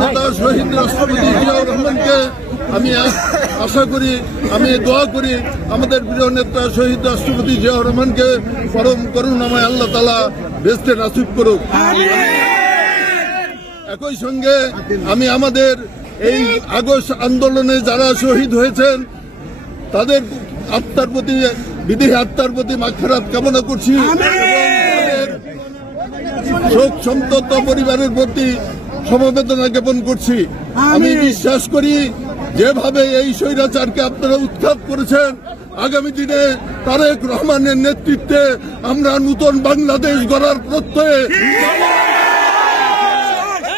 নেতা শহীদ রাষ্ট্রপতি জিয়াউর রহমানকে আমি আশা করি, আমি দোয়া করি আমাদের প্রিয় নেতা শহীদ রাষ্ট্রপতি জিয়াউর রহমানকে পরম করুণাময় আল্লাহ তাআলা বেহেশতে নসিব করুক। একই সঙ্গে আমি আমাদের এই আগস্ট আন্দোলনে যারা শহীদ হয়েছেন তাদের আত্মার প্রতি, বিদেহী আত্মার প্রতি মাগফিরাত কামনা করছি এবং শোক সন্তপ্ত পরিবারের প্রতি সমবেদনা জ্ঞাপন করছি। আমি বিশ্বাস করি যেভাবে এই স্বৈরাচারকে আপনারা উৎখাত করেছেন, আগামী দিনে তারেক রহমানের নেতৃত্বে আমরা নূতন বাংলাদেশ গড়ার প্রত্যয়ে